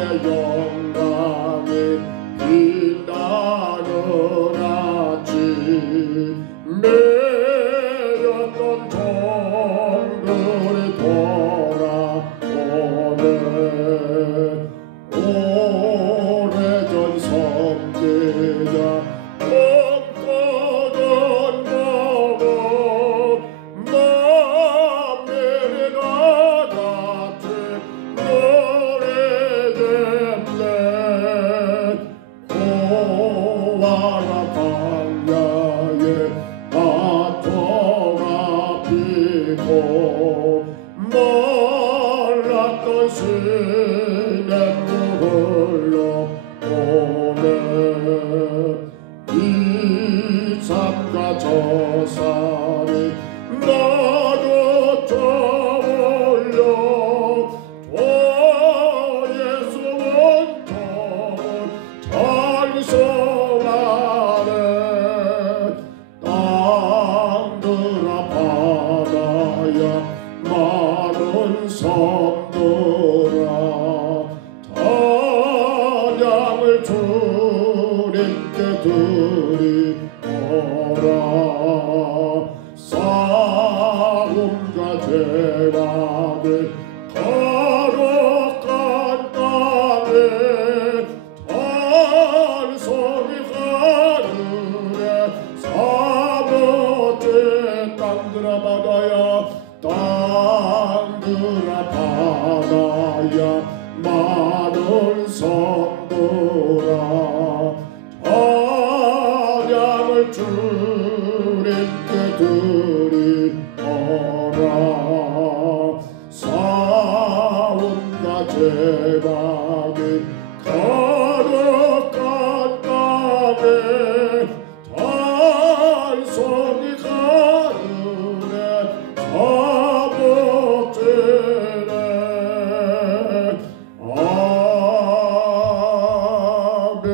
나의 영광이 빛나는 아침 매였던 종들이 돌아오네 오래전 선지자 꿈꾸던 꿈은 만민이가 같이 노래겠네 고와라 광야에 밭토가 피고 몰랐던 시냇물 흘러오네 이 산과 저 산이 나도 떠올려 저 예수 원통을 찬송하네 땅들아 바다야 많은 섬들아 찬양을 주님께 드리오라 싸움과 죄악의 거룩한 땅에 찬송이 하늘에 사모진 땅들아 바다야 땅들아 바다야 많은 섬들아 찬양을 주님께 드리오라 싸움과 죄악이 거룩한 땅에 찬송이 하늘에 사모지네 아멘.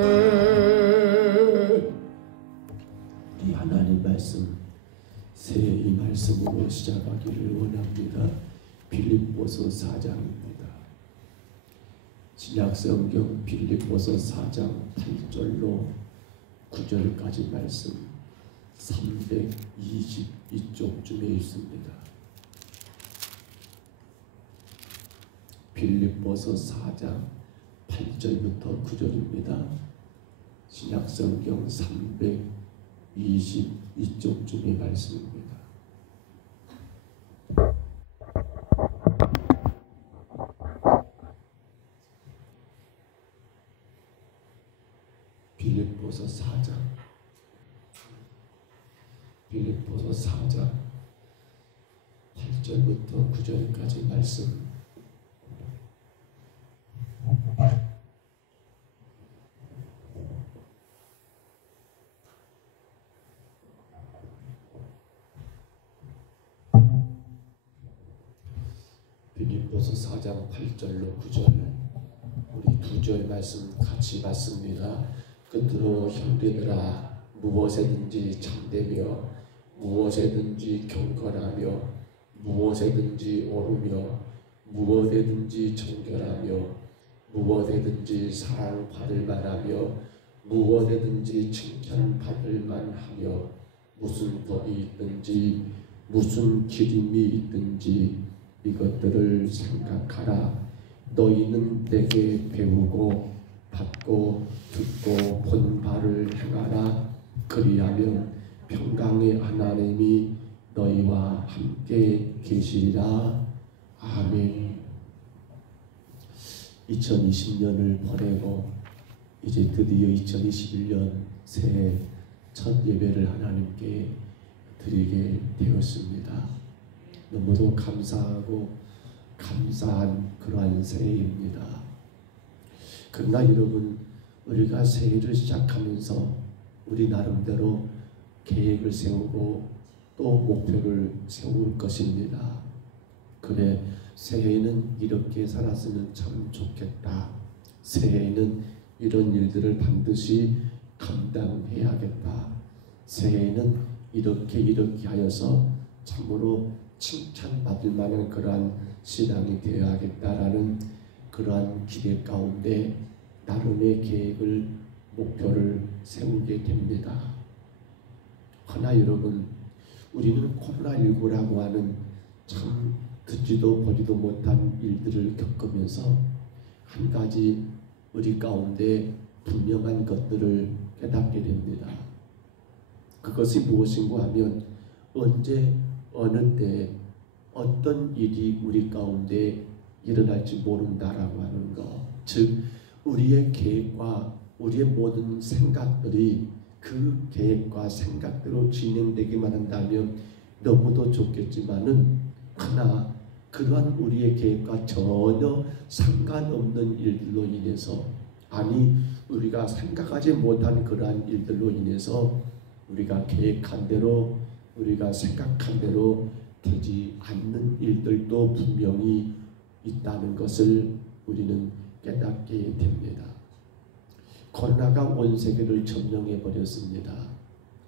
우리 하나님 말씀 새해 이 말씀으로 시작하기를 원합니다. 빌립보서 4장입니다. 신약성경 빌립보서 4장 8절로 9절까지 말씀 322쪽쯤에 있습니다. 빌립보서 4장 8절부터 9절입니다. 신약성경 322쪽쯤의 말씀입니다. 빌립보서 4장 8절부터 9절까지 말씀 빌립보서 4장 8절로 9절 우리 2절 말씀 같이 봤습니다. 끝으로 형제들아 무엇에든지 참되며 무엇에든지 경건하며 무엇에든지 오르며 무엇에든지 정결하며 무엇에든지 사랑받을 만하며 무엇에든지 칭찬받을 만하며 무슨 법이 있든지 무슨 기림이 있든지 이것들을 생각하라. 너희는 내게 배우고 받고 듣고 본 바를 행하라. 그리하면 평강의 하나님이 너희와 함께 계시리라. 아멘. 2020년을 보내고 이제 드디어 2021년 새해 첫 예배를 하나님께 드리게 되었습니다. 너무도 감사하고 감사한 그러한 새해입니다. 그러나 여러분, 우리가 새해를 시작하면서 우리 나름대로 계획을 세우고 또 목표를 세울 것입니다. 그래, 새해에는 이렇게 살았으면 참 좋겠다. 새해에는 이런 일들을 반드시 감당해야겠다. 새해에는 이렇게 하여서 참으로 칭찬받을 만한 그러한 신앙이 되어야겠다라는 그러한 기대 가운데 나름의 계획을, 목표를 세우게 됩니다. 그러나 여러분, 우리는 코로나19라고 하는 참 듣지도 보지도 못한 일들을 겪으면서 한 가지 우리 가운데 분명한 것들을 깨닫게 됩니다. 그것이 무엇인가 하면 언제 어느 때 어떤 일이 우리 가운데 일어날지 모른다라고 하는 것, 즉 우리의 계획과 우리의 모든 생각들이 그 계획과 생각대로 진행되기만 한다면 너무도 좋겠지만은, 그러나 그러한 우리의 계획과 전혀 상관없는 일들로 인해서, 아니 우리가 생각하지 못한 그러한 일들로 인해서 우리가 계획한 대로, 우리가 생각한 대로 되지 않는 일들도 분명히 있다는 것을 우리는 깨닫게 됩니다. 코로나가 온 세계를 점령해 버렸습니다.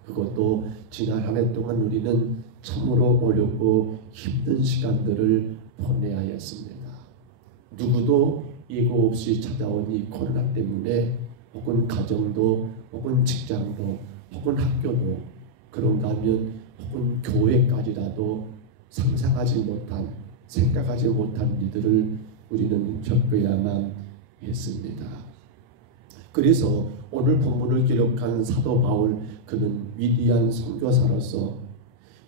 그것도 지난 한 해 동안 우리는 참으로 어렵고 힘든 시간들을 보내야 했습니다. 누구도 예고 없이 찾아온 이 코로나 때문에 혹은 가정도, 혹은 직장도, 혹은 학교도, 그런가 하면 혹은 교회까지라도 상상하지 못한, 생각하지 못한 일들을 우리는 겪어야만 했습니다. 그래서 오늘 본문을 기록한 사도 바울, 그는 위대한 선교사로서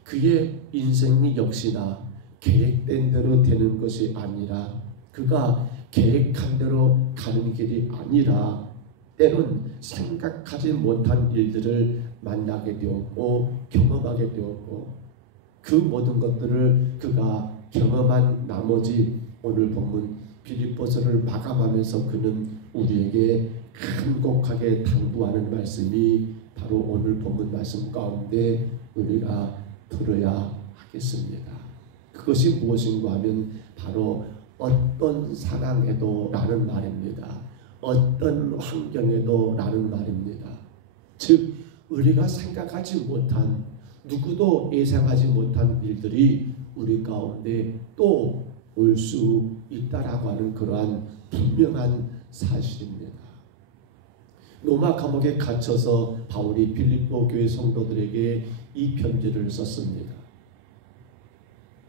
그의 인생이 역시나 계획된 대로 되는 것이 아니라, 그가 계획한 대로 가는 길이 아니라 때론 생각하지 못한 일들을 만나게 되었고 경험하게 되었고, 그 모든 것들을 그가 경험한 나머지 오늘 본문 빌립보서를 마감하면서 그는 우리에게 간곡하게 당부하는 말씀이 바로 오늘 본문 말씀 가운데 우리가 들어야 하겠습니다. 그것이 무엇인가 하면 바로 어떤 상황에도 라는 말입니다. 어떤 환경에도 라는 말입니다. 즉 우리가 생각하지 못한, 누구도 예상하지 못한 일들이 우리 가운데 또 올 수 있다라고 하는 그러한 분명한 사실입니다. 로마 감옥에 갇혀서 바울이 빌립보 교회 성도들에게 이 편지를 썼습니다.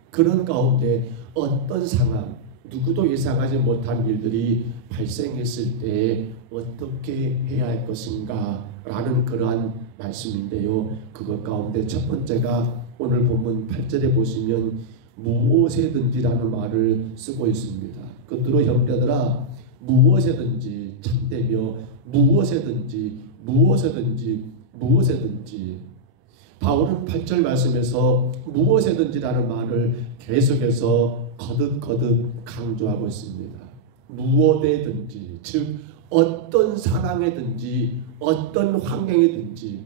그런 가운데 어떤 상황, 누구도 예상하지 못한 일들이 발생했을 때 어떻게 해야 할 것인가 라는 그러한 말씀인데요. 그것 가운데 첫 번째가 오늘 본문 8절에 보시면 무엇에든지라는 말을 쓰고 있습니다. 그들로 형제들아, 무엇에든지 참되며 무엇에든지 바울은 8절 말씀에서 무엇에든지라는 말을 계속해서 거듭 강조하고 있습니다. 무엇에든지, 즉 어떤 상황이든지 어떤 환경이든지,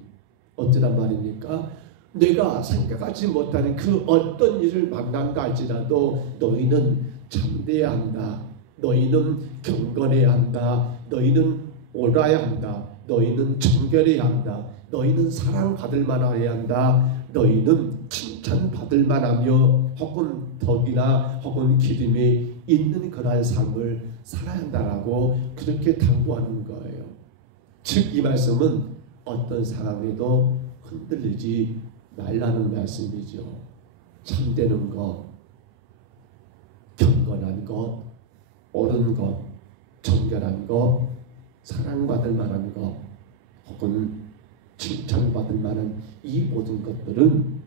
어쩌란 말입니까? 내가 생각하지 못하는 그 어떤 일을 만난다 할지라도 너희는 참되어야 한다, 너희는 경건해야 한다, 너희는 옳아야 한다, 너희는 정결해야 한다, 너희는 사랑받을 만해야 한다, 너희는 칭찬받을 만하며 혹은 덕이나 혹은 기름이 있는 그러한 삶을 살아야 한다라고 그렇게 당부하는 거예요. 즉 이 말씀은 어떤 상황에도 흔들리지 말라는 말씀이죠. 참되는 것, 경건한 것, 옳은 것, 정결한 것, 사랑받을 만한 것, 혹은 칭찬받을 만한 이 모든 것들은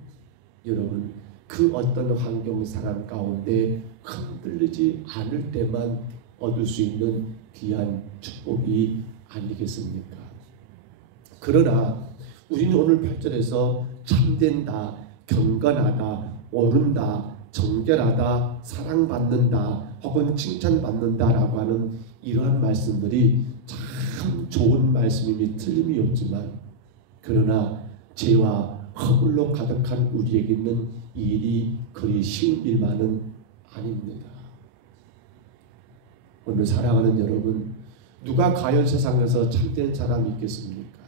여러분 그 어떤 환경 상황 가운데 흔들리지 않을 때만 얻을 수 있는 귀한 축복이 아니겠습니까? 그러나 우리는 오늘 8절에서 참된다, 경건하다, 옳은다, 정결하다, 사랑받는다, 혹은 칭찬받는다라고 하는 이러한 말씀들이 참 좋은 말씀임이 틀림이 없지만, 그러나 죄와 허물로 가득한 우리에게는 이 일이 그리 쉬운 일만은 아닙니다. 오늘 사랑하는 여러분, 누가 과연 세상에서 참된 사람이 있겠습니까?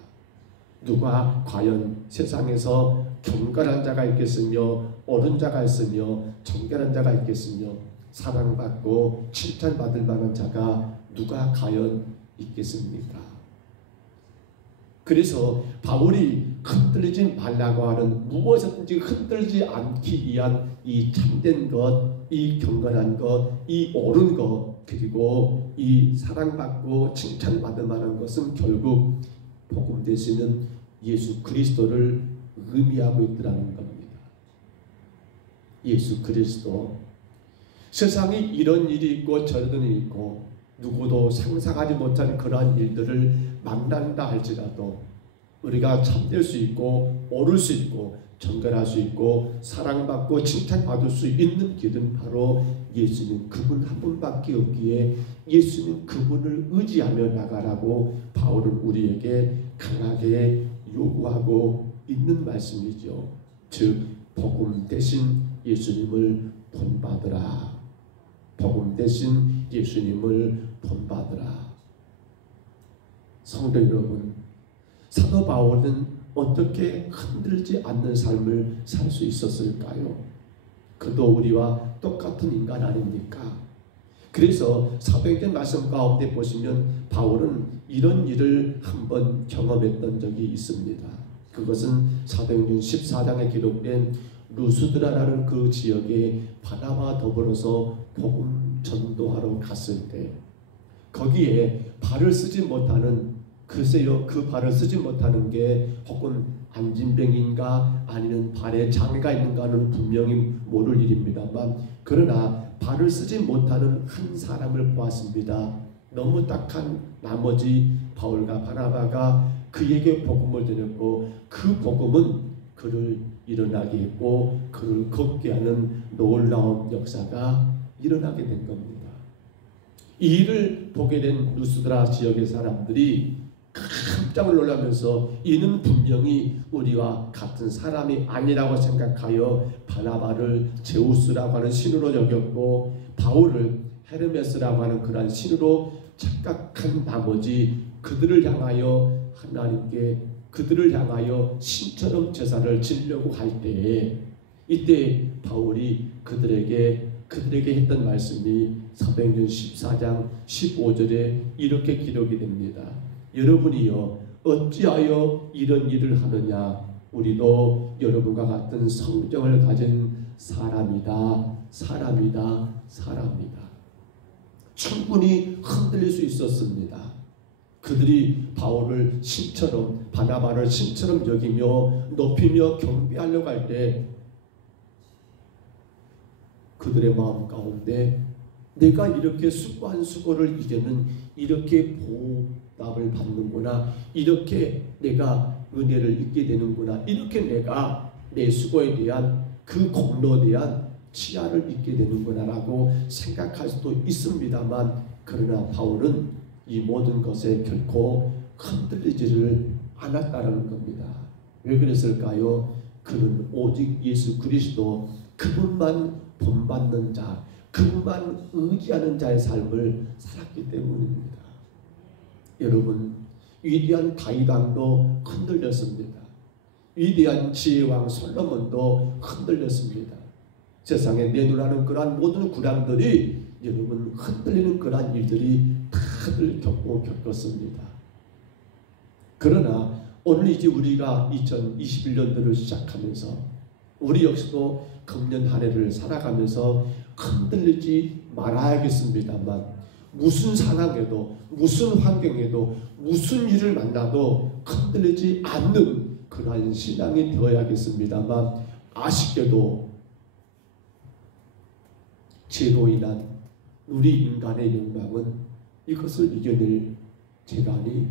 누가 과연 세상에서 경건한 자가 있겠으며 옳은 자가 있으며 정결한 자가 있겠으며 사랑받고 칭찬받을 만한 자가 누가 과연 있겠습니까? 그래서 바울이 흔들리지 말라고 하는, 무엇이든지 흔들지 않기 위한 이 참된 것, 이 경건한 것, 이 옳은 것, 그리고 이 사랑받고 칭찬받을 만한 것은 결국 복음 되시는 예수 그리스도를 의미하고 있더라는 겁니다. 예수 그리스도. 세상에 이런 일이 있고 저런 일이 있고 누구도 상상하지 못한 그러한 일들을 만난다 할지라도 우리가 참될 수 있고 옳을 수 있고 정결할 수 있고 사랑받고 칭찬받을 수 있는 길은 바로 예수님 그분 한 분밖에 없기에 예수님 그분을 의지하며 나가라고 바울은 우리에게 강하게 요구하고 있는 말씀이죠. 즉 복음 대신 예수님을 본받으라. 복음 대신 예수님을 본받으라. 성도 여러분, 사도 바울은 어떻게 흔들지 않는 삶을 살 수 있었을까요? 그도 우리와 똑같은 인간 아닙니까? 그래서 사도행전 말씀 가운데 보시면 바울은 이런 일을 한번 경험했던 적이 있습니다. 그것은 사도행전 14장에 기록된 루스드라라는 그 지역에 바나바와 더불어서 복음 전도하러 갔을 때 거기에 발을 쓰지 못하는, 글쎄요, 그 발을 쓰지 못하는 게 혹은 안진병인가 아니면 발에 장애가 있는가는 분명히 모를 일입니다만, 그러나 발을 쓰지 못하는 한 사람을 보았습니다. 너무 딱한 나머지 바울과 바나바가 그에게 복음을 전했고 그 복음은 그를 일어나게 했고 그를 걷게 하는 놀라운 역사가 일어나게 된 겁니다. 이 일을 보게 된 루스드라 지역의 사람들이 깜짝 놀라면서 이는 분명히 우리와 같은 사람이 아니라고 생각하여 바나바를 제우스라고 하는 신으로 여겼고 바울을 헤르메스라고 하는 그러한 신으로 착각한 나머지 그들을 향하여 하나님께 그들을 향하여 신처럼 제사를 지려고 할 때에 이때 바울이 그들에게 했던 말씀이 사도행전 14장 15절에 이렇게 기록이 됩니다. 여러분이요 어찌하여 이런 일을 하느냐? 우리도 여러분과 같은 성정을 가진 사람이다. 충분히 흔들릴 수 있었습니다. 그들이 바울을 신처럼 바나바를 신처럼 여기며 높이며 경배하려고 할 때 그들의 마음 가운데 내가 이렇게 수고한 수고를 이제는 이렇게 보답을 받는구나, 이렇게 내가 은혜를 잊게 되는구나, 이렇게 내가 내 수고에 대한 그 공로에 대한 치아를 잊게 되는구나 라고 생각할 수도 있습니다만, 그러나 바울은 이 모든 것에 결코 흔들리지를 않았다는 겁니다. 왜 그랬을까요? 그는 오직 예수 그리스도 그분만 본받는 자, 그분만 의지하는 자의 삶을 살았기 때문입니다. 여러분, 위대한 다윗 왕도 흔들렸습니다. 위대한 지혜왕 솔로몬도 흔들렸습니다. 세상에 내놓으라는 그러한 모든 구량들이 여러분 흔들리는 그러한 일들이 다들 겪었습니다. 그러나 오늘 이제 우리가 2021년도를 시작하면서 우리 역시도 금년 한 해를 살아가면서 흔들리지 말아야겠습니다만, 무슨 상황에도 무슨 환경에도 무슨 일을 만나도 흔들리지 않는 그러한 신앙이 되어야겠습니다만, 아쉽게도 죄로 인한 우리 인간의 욕망은 이것을 이겨낼 재간이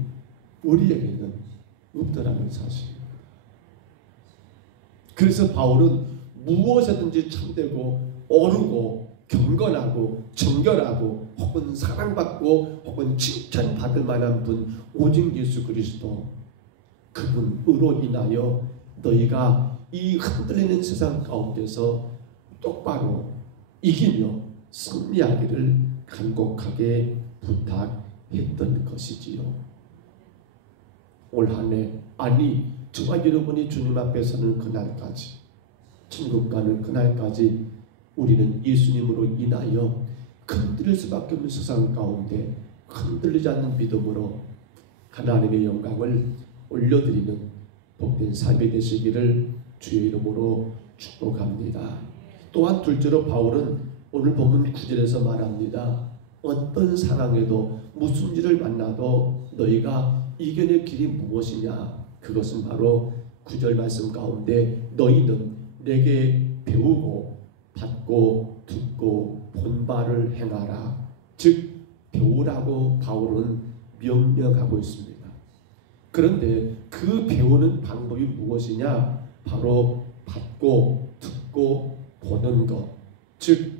우리에게는 없더라는 사실입니다. 그래서 바울은 무엇이든지 참되고 옳고 경건하고 정결하고 혹은 사랑받고 혹은 칭찬받을 만한 분 오직 예수 그리스도, 그분으로 인하여 너희가 이 흔들리는 세상 가운데서 똑바로 이기며 승리하기를 간곡하게 부탁했던 것이지요. 올 한 해, 아니 저와 여러분이 주님 앞에 서는 그날까지, 천국 가는 그날까지 우리는 예수님으로 인하여 흔들릴 수밖에 없는 세상 가운데 흔들리지 않는 믿음으로 하나님의 영광을 올려드리는 복된 삶이 되시기를 주의 이름으로 축복합니다. 또한 둘째로 바울은 오늘 본문 9절에서 말합니다. 어떤 상황에도 무슨 일을 만나도 너희가 이겨낼 길이 무엇이냐? 그것은 바로 9절 말씀 가운데 너희는 내게 배우고 받고 듣고 본 바를 행하라. 즉 배우라고 바울은 명령하고 있습니다. 그런데 그 배우는 방법이 무엇이냐? 바로 받고 듣고 보는 것. 즉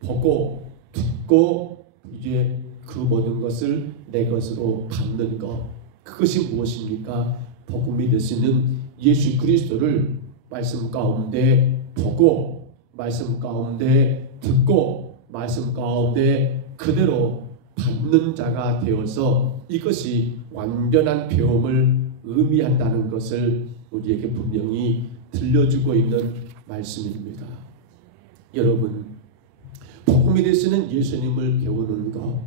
보고 듣고 이제 그 모든 것을 내 것으로 받는 것. 그것이 무엇입니까? 복음이 되시는 예수 그리스도를 말씀 가운데 보고 말씀 가운데 듣고 말씀 가운데 그대로 받는 자가 되어서 이것이 완전한 배움을 의미한다는 것을 우리에게 분명히 들려주고 있는 말씀입니다. 여러분, 복음이 되시는 예수님을 배우는 것,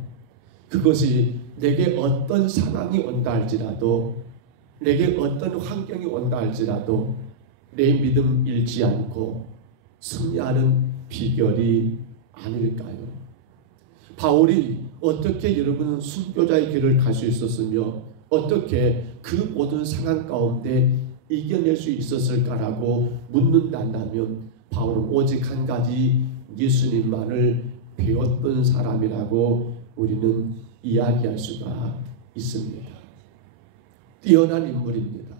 그것이 내게 어떤 상황이 온다 할지라도, 내게 어떤 환경이 온다 할지라도 내 믿음 잃지 않고 승리하는 비결이 아닐까요? 바울이 어떻게 여러분 순교자의 길을 갈 수 있었으며 어떻게 그 모든 상황 가운데 이겨낼 수 있었을까라고 묻는다면 바울은 오직 한 가지 예수님만을 배웠던 사람이라고 우리는 이야기할 수가 있습니다. 뛰어난 인물입니다.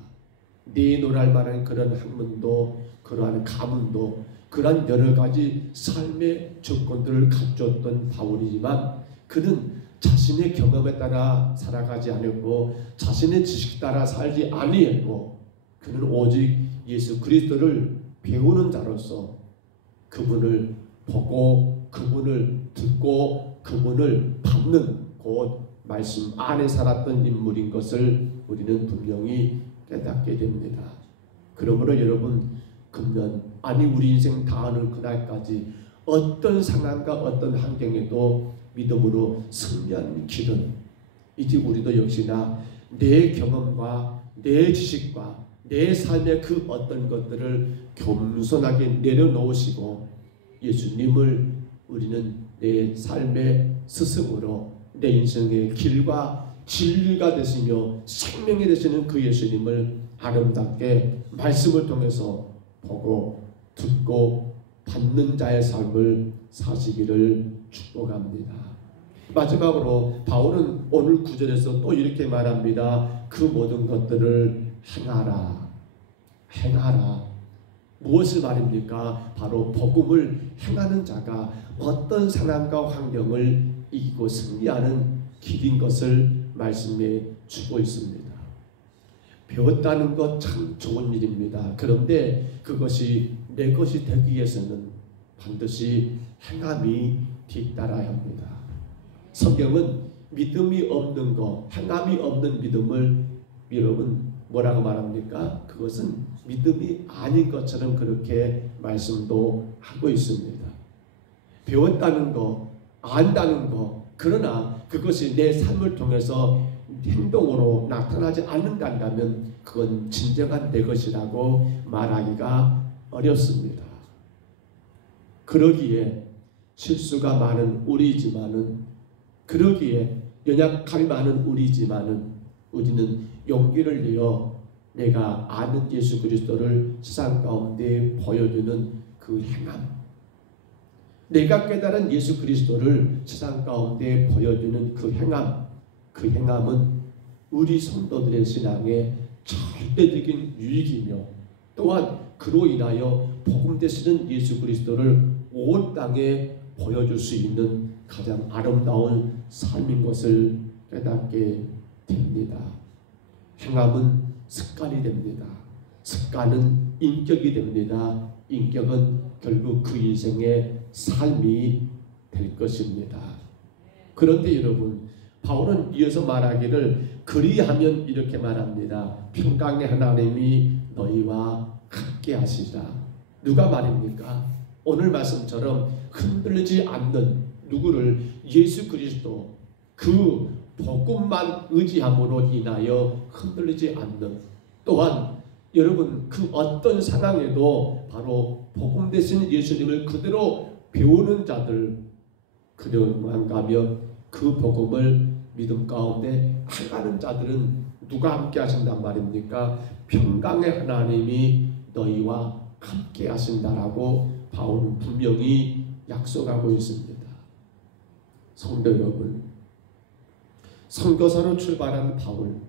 내놓을 만한 그런 학문도 그러한 가문도 그러한 여러 가지 삶의 조건들을 갖췄던 바울이지만 그는 자신의 경험에 따라 살아가지 않았고 자신의 지식 따라 살지 아니했고 그는 오직 예수 그리스도를 배우는 자로서 그분을 보고 그분을 듣고 그분을 받는 곧 말씀 안에 살았던 인물인 것을 우리는 분명히 깨닫게 됩니다. 그러므로 여러분 금년 아니 우리 인생 다하는 그날까지 어떤 상황과 어떤 환경에도 믿음으로 승리하는 길은 이제 우리도 역시나 내 경험과 내 지식과 내 삶의 그 어떤 것들을 겸손하게 내려놓으시고 예수님을 우리는 내 삶의 스승으로 내 인생의 길과 진리가 되시며 생명이 되시는 그 예수님을 아름답게 말씀을 통해서 보고 듣고 받는 자의 삶을 사시기를 축복합니다. 마지막으로 바울은 오늘 9절에서 또 이렇게 말합니다. 그 모든 것들을 행하라. 행하라. 무엇을 말입니까? 바로 복음을 행하는 자가 어떤 상황과 환경을 이기고 승리하는 길인 것을 말씀해 주고 있습니다. 배웠다는 것 참 좋은 일입니다. 그런데 그것이 내 것이 되기 위해서는 반드시 행함이 뒤따라야 합니다. 성경은 믿음이 없는 것, 행함이 없는 믿음을 여러분 뭐라고 말합니까? 그것은 믿음이 아닌 것처럼 그렇게 말씀도 하고 있습니다. 배웠다는 것, 안다는 것, 그러나 그것이 내 삶을 통해서 행동으로 나타나지 않는다면 그건 진정한 내 것이라고 말하기가 어렵습니다. 그러기에 실수가 많은 우리지만은 그러기에 연약함이 많은 우리지만은 우리는 용기를 내어 내가 아는 예수 그리스도를 세상 가운데 보여주는 그 행함, 내가 깨달은 예수 그리스도를 세상 가운데 보여주는 그 행함, 그 행함은 우리 성도들의 신앙의 절대적인 유익이며 또한 그로 인하여 복음 되시는 예수 그리스도를 온 땅에 보여줄 수 있는 가장 아름다운 삶인 것을 깨닫게 됩니다. 행함은 습관이 됩니다. 습관은 인격이 됩니다. 인격은 결국 그 인생의 삶이 될 것입니다. 그런데 여러분 바울은 이어서 말하기를 그리하면 이렇게 말합니다. 평강의 하나님이 너희와 함께 하시리라. 누가 말입니까? 오늘 말씀처럼 흔들리지 않는 누구를 예수 그리스도 그 복음만 의지함으로 인하여 흔들리지 않는, 또한 여러분 그 어떤 상황에도 바로 복음 대신 예수님을 그대로 배우는 자들, 그들만 가면 그 복음을 믿음 가운데 행하는 자들은 누가 함께 하신단 말입니까? 평강의 하나님이 너희와 함께 하신다라고 바울은 분명히 약속하고 있습니다. 성도 여러분, 선교사로 출발한 바울,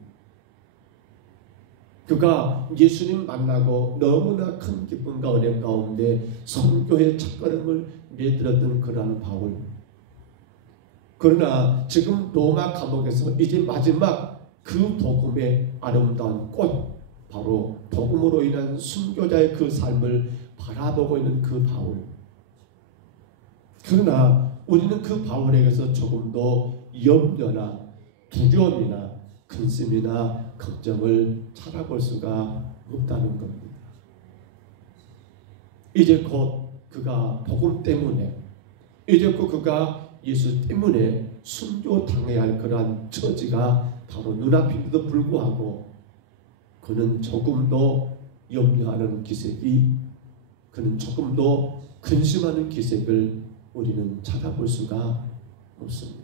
그가 예수님 만나고 너무나 큰 기쁨과 은혜 가운데 선교의 첫걸음을 내들었던 그러한 바울, 그러나 지금 로마 감옥에서 이제 마지막 그 복음의 아름다운 꽃, 바로 복음으로 인한 순교자의 그 삶을 바라보고 있는 그 바울, 그러나 우리는 그 바울에게서 조금 더 염려나 두려움이나 근심이나 걱정을 찾아볼 수가 없다는 겁니다. 이제 곧 그가 복음 때문에, 이제 곧 그가 예수 때문에 순교당해야 할 그러한 처지가 바로 눈앞인데도 불구하고 그는 조금도 염려하는 기색이, 그는 조금도 근심하는 기색을 우리는 찾아볼 수가 없습니다.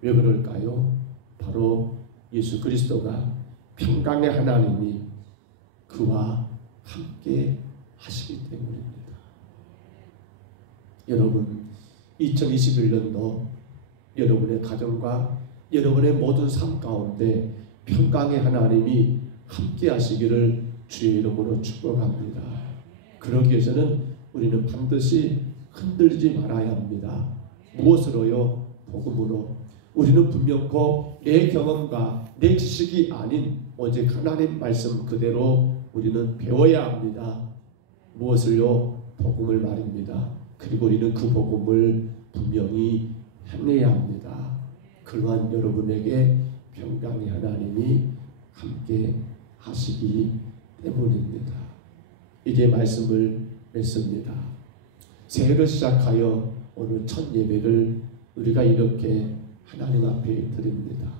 왜 그럴까요? 바로 예수 그리스도가 평강의 하나님이 그와 함께 하시기 때문입니다. 여러분, 2021년도 여러분의 가정과 여러분의 모든 삶 가운데 평강의 하나님이 함께 하시기를 주의 이름으로 축복합니다. 그러기 위해서는 우리는 반드시 흔들리지 말아야 합니다. 무엇으로요? 복음으로. 우리는 분명코 내 경험과 내 지식이 아닌 오직 하나님 말씀 그대로 우리는 배워야 합니다. 무엇을요? 복음을 말입니다. 그리고 우리는 그 복음을 분명히 행해야 합니다. 그러한 여러분에게 평강의 하나님이 함께 하시기 때문입니다. 이제 말씀을 맺습니다. 새해를 시작하여 오늘 첫 예배를 우리가 이렇게 하나님 앞에 드립니다.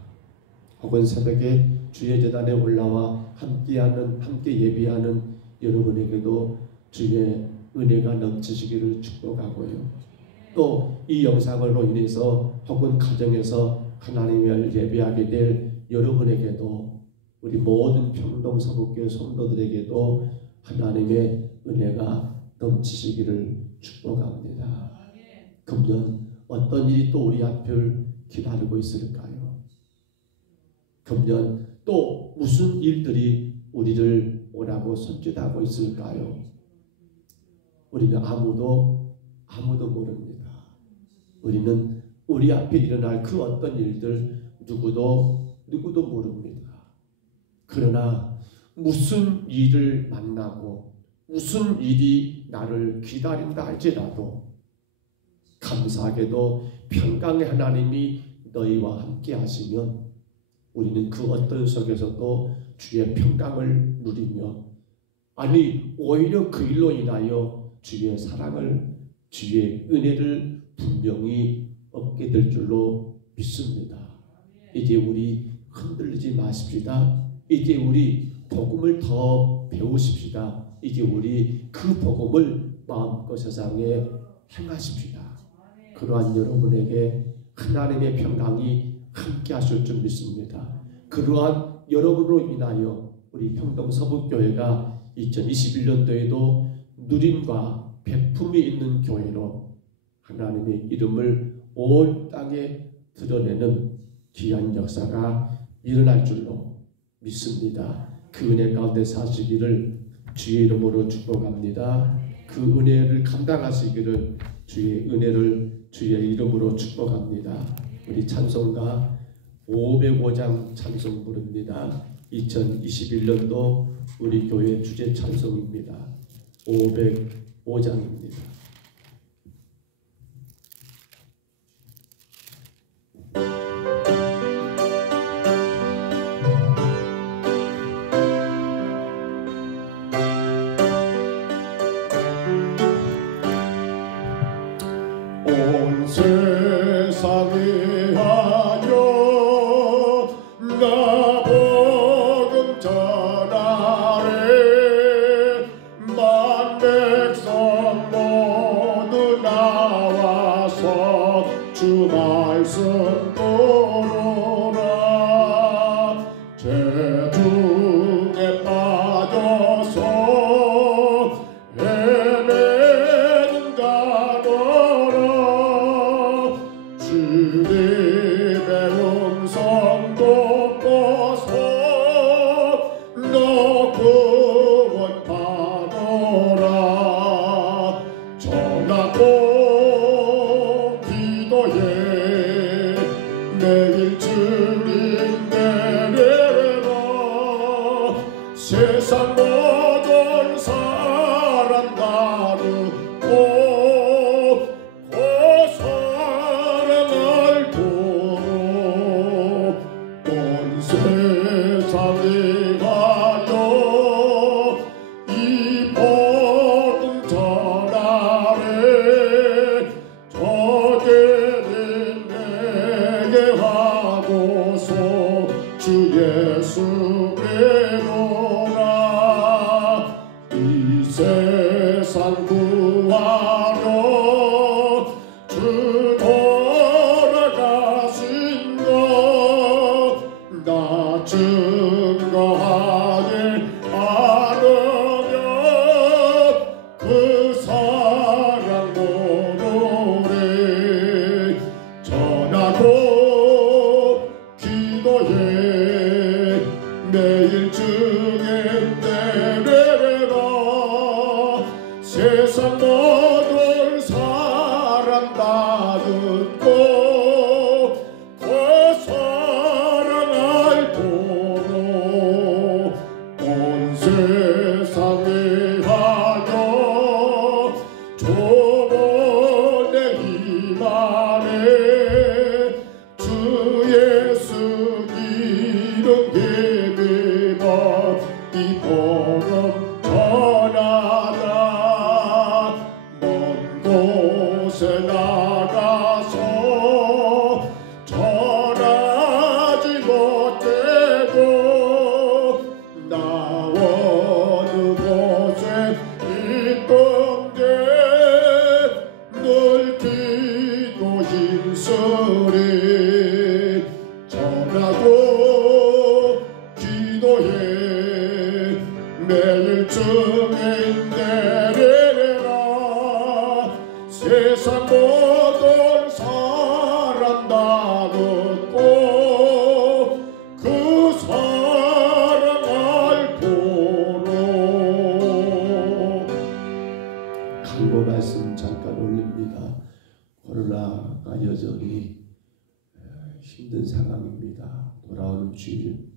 혹은 새벽에 주의 제단에 올라와 함께 예배하는 여러분에게도 주의 은혜가 넘치시기를 축복하고요. 또 이 영상으로 인해서 혹은 가정에서 하나님을 예배하게 될 여러분에게도, 우리 모든 평동 서북교회 성도들에게도 하나님의 은혜가 넘치시기를 축복합니다. 금년 어떤 일이 또 우리 앞을 기다리고 있을까요? 금년 또 무슨 일들이 우리를 오라고 손짓하고 있을까요? 우리는 아무도 모릅니다. 우리는 우리 앞에 일어날 그 어떤 일들 누구도 모릅니다. 그러나 무슨 일을 만나고 무슨 일이 나를 기다린다 할지라도 감사하게도 평강의 하나님이 너희와 함께 하시면 우리는 그 어떤 속에서도 주의 평강을 누리며, 아니 오히려 그 일로 인하여 주의 사랑을, 주의 은혜를 분명히 얻게 될 줄로 믿습니다. 이제 우리 흔들리지 마십시다. 이제 우리 복음을 더 배우십시다. 이제 우리 그 복음을 마음껏 세상에 행하십시다. 그러한 여러분에게 하나님의 평강이 함께 하실 줄 믿습니다. 그러한 여러분으로 인하여 우리 평동 서북교회가 2021년도에도 누림과 베품이 있는 교회로 하나님의 이름을 온 땅에 드러내는 귀한 역사가 일어날 줄로 믿습니다. 그 은혜 가운데 사시기를 주의 이름으로 축복합니다. 그 은혜를 감당하시기를 주의 은혜를 주의 이름으로 축복합니다. 우리 찬송가 505장 찬송 부릅니다. 2021년도 우리 교회 주제 찬송입니다. 505장입니다. 예수님 내려라 세상 모든 사람 다루고 그 사랑을 보러 온 세상에 가요 이 모든 전하에 저들은 내게 하고서 주 예수 배우라 이 세상 구하러 주 돌아가신 것 나 증거하길 않으면 그 사랑 모르리 전하고 기도해 매일 증인 내려라 세상 모든 사람 다 듣고 그 사랑을 보러 온 세상에 하여 조번의 힘안에 주 예수 기름 예배받 이 복음 전하다 먼 곳에 나가서 전하지 못해도 나 어느 곳에 있던데 늘 기도 힘쓰리 전하고 기도해 매일 증인 내려라 세상 모든 사람 다 듣고 그 사랑을 보러 강보 말씀 잠깐 올립니다. 코로나가 여전히 힘든 상황입니다. 돌아오는 주일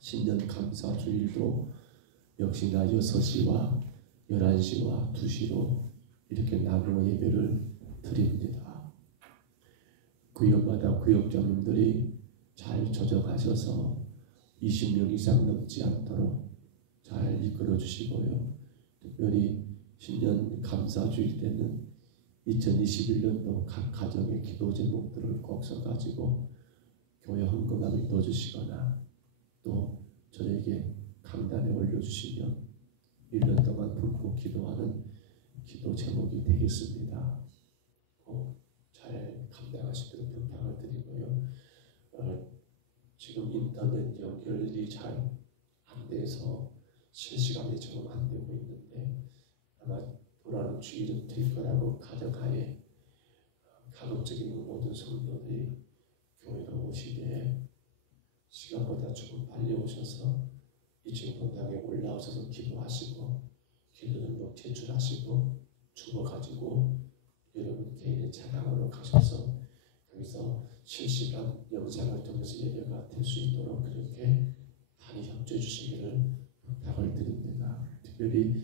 신년 감사 주일도 역시나 6시와 11시와 2시로 이렇게 나누어 예배를 드립니다. 구역마다 구역장님들이 잘 조정하셔서 20명 이상 넘지 않도록 잘 이끌어 주시고요. 특별히 신년 감사주일 때는 2021년도 각 가정의 기도 제목들을 꼭 써가지고 교회 헌금함에 넣어주시거나 또 저에게 강단에 올려주시면 1년 동안 품고 기도하는 기도 제목이 되겠습니다. 꼭 잘 감당하시도록 부탁을 드리고요. 지금 인터넷 연결이 잘 안 돼서 실시간에 적응 안 되고 있는데 아마 돌아오는 주일은 될 거라고 가정하에 가급적이면 모든 성도들이 교회로 오시되 시간보다 조금 빨리 오셔서 이층 본당에 올라오셔서 기도하시고 기도 능력 제출하시고 주고 여러분 개인의 찬양으로 가셔서 거기서 실시간 영상을 통해서 예배가 될 수 있도록 그렇게 많이 협조해 주시기를 부탁을 드립니다. 특별히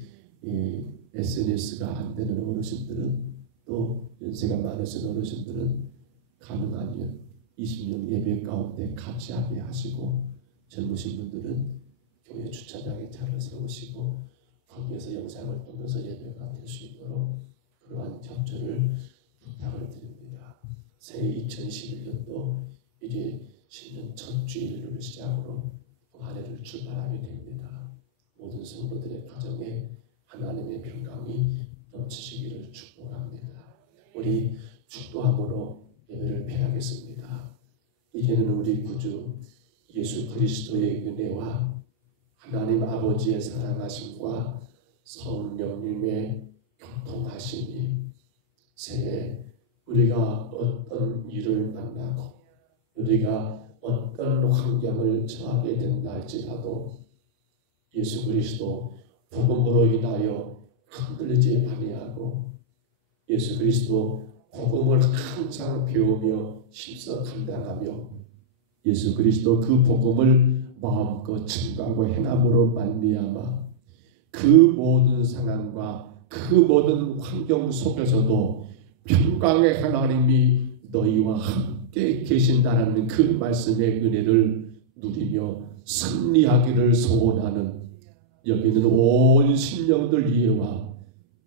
SNS가 안 되는 어르신들은 또 연세가 많으신 어르신들은 가능하면 20명 예배 가운데 같이 예배하시고 젊으신 분들은 교회 주차장에 차를 세우시고 거기에서 영상을 통해서 예배가 될 수 있도록 그러한 협조를 부탁을 드립니다. 새해 2021년도 이제 신년 첫 주일을 시작으로 또 한 해를 출발하게 됩니다. 모든 성도들의 가정에 하나님의 평강이 넘치시기를 축복합니다. 우리 축도함으로 예배를 폐하겠습니다. 이제는 우리 구주 예수 그리스도의 은혜와 하나님 아버지의 사랑하심과 성령님의 교통하심이 새해 우리가 어떤 일을 만나고 우리가 어떤 환경을 처하게 된다 할지라도 예수 그리스도 복음으로 인하여 흔들리지 아니하고 예수 그리스도 복음을 항상 배우며 힘써 감당하며 예수 그리스도 그 복음을 마음껏 증거하고 행함으로 말미암아 그 모든 상황과 그 모든 환경 속에서도 평강의 하나님이 너희와 함께 계신다라는 그 말씀의 은혜를 누리며 승리하기를 소원하는 여기는 온 신령들 이해와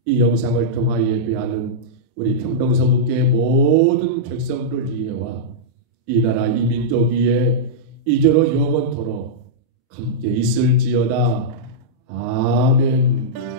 이 영상을 통하여 예배하는 우리 평동서구교의 모든 백성들 이해와 이 나라 이 민족 위에 이제로 영원토록 함께 있을지어다. 아멘.